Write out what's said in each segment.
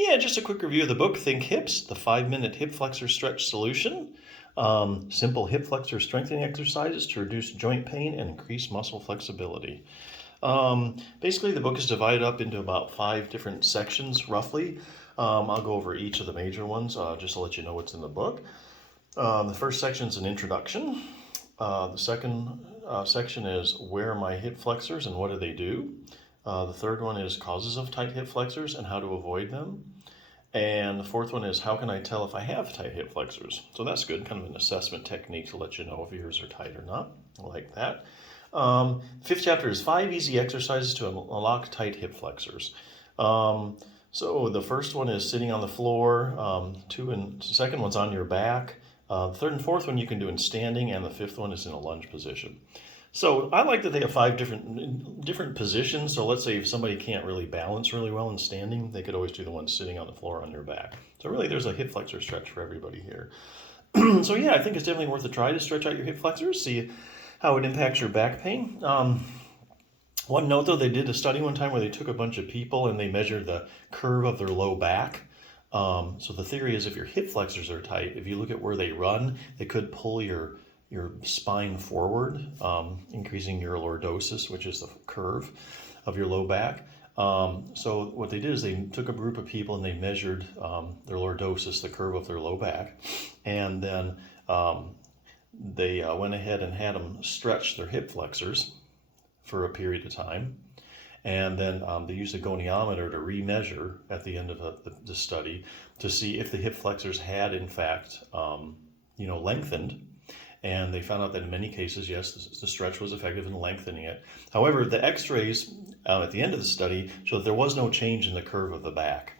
Yeah, just a quick review of the book, Think Hips, the 5-minute hip flexor stretch solution. Simple hip flexor strengthening exercises to reduce joint pain and increase muscle flexibility. Basically, the book is divided up into about 5 different sections, roughly. I'll go over each of the major ones just to let you know what's in the book. The first section is an introduction. The second section is where are my hip flexors and what do they do? The third one is causes of tight hip flexors and how to avoid them. And the fourth one is how can I tell if I have tight hip flexors? So that's good, kind of an assessment technique to let you know if yours are tight or not. I like that. Fifth chapter is 5 easy exercises to unlock tight hip flexors. So the first one is sitting on the floor. Second one's on your back. The third and fourth one you can do in standing, and the fifth one is in a lunge position. So I like that they have 5 different positions. So let's say if somebody can't really balance really well in standing, they could always do the one sitting on the floor on your back. So really there's a hip flexor stretch for everybody here. So yeah, I think it's definitely worth a try to stretch out your hip flexors, see how it impacts your back pain. One note though, they did a study one time where they took a bunch of people and they measured the curve of their low back. So the theory is if your hip flexors are tight, if you look at where they run, they could pull your spine forward, increasing your lordosis, which is the curve of your low back. So what they did is they took a group of people and they measured their lordosis, the curve of their low back, and then they went ahead and had them stretch their hip flexors for a period of time. And then they used a goniometer to remeasure at the end of the study to see if the hip flexors had in fact lengthened. And they found out that in many cases, yes, the stretch was effective in lengthening it. However, the x-rays at the end of the study showed that there was no change in the curve of the back.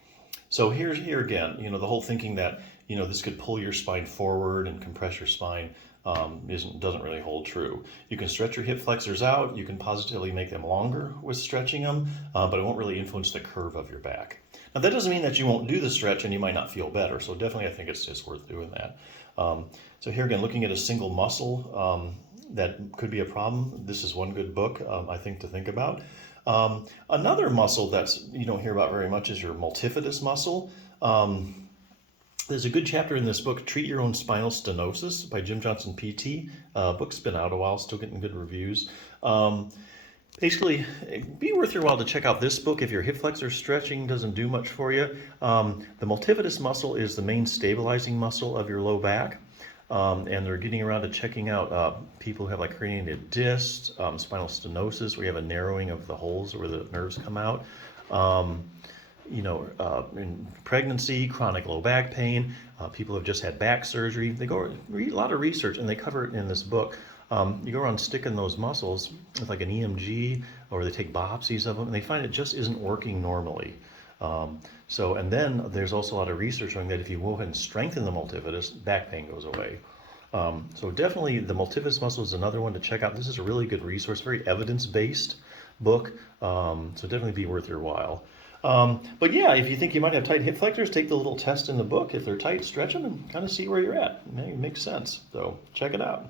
So here again, the whole thinking that, this could pull your spine forward and compress your spine doesn't really hold true. You can stretch your hip flexors out, you can positively make them longer with stretching them, but it won't really influence the curve of your back. Now that doesn't mean that you won't do the stretch and you might not feel better, so definitely I think it's worth doing that. So here again, looking at a single muscle that could be a problem, this is one good book I think to think about. Another muscle that's you don't hear about very much is your multifidus muscle. There's a good chapter in this book, Treat Your Own Spinal Stenosis by Jim Johnson PT. Book's been out a while, still getting good reviews. Basically, it'd be worth your while to check out this book if your hip flexor stretching doesn't do much for you. The multifidus muscle is the main stabilizing muscle of your low back. And they're getting around to checking out people who have like herniated discs, spinal stenosis, where you have a narrowing of the holes where the nerves come out. In pregnancy, chronic low back pain, people who have just had back surgery. They go read a lot of research and they cover it in this book. You go around sticking those muscles with like an EMG, or they take biopsies of them and they find it just isn't working normally. And then there's also a lot of research showing that if you go ahead and strengthen the multifidus, back pain goes away. So definitely the multifidus muscle is another one to check out. This is a really good resource, very evidence-based book, so definitely be worth your while. But yeah, if you think you might have tight hip flexors, take the little test in the book. If they're tight, stretch them and kind of see where you're at. It makes sense. So check it out.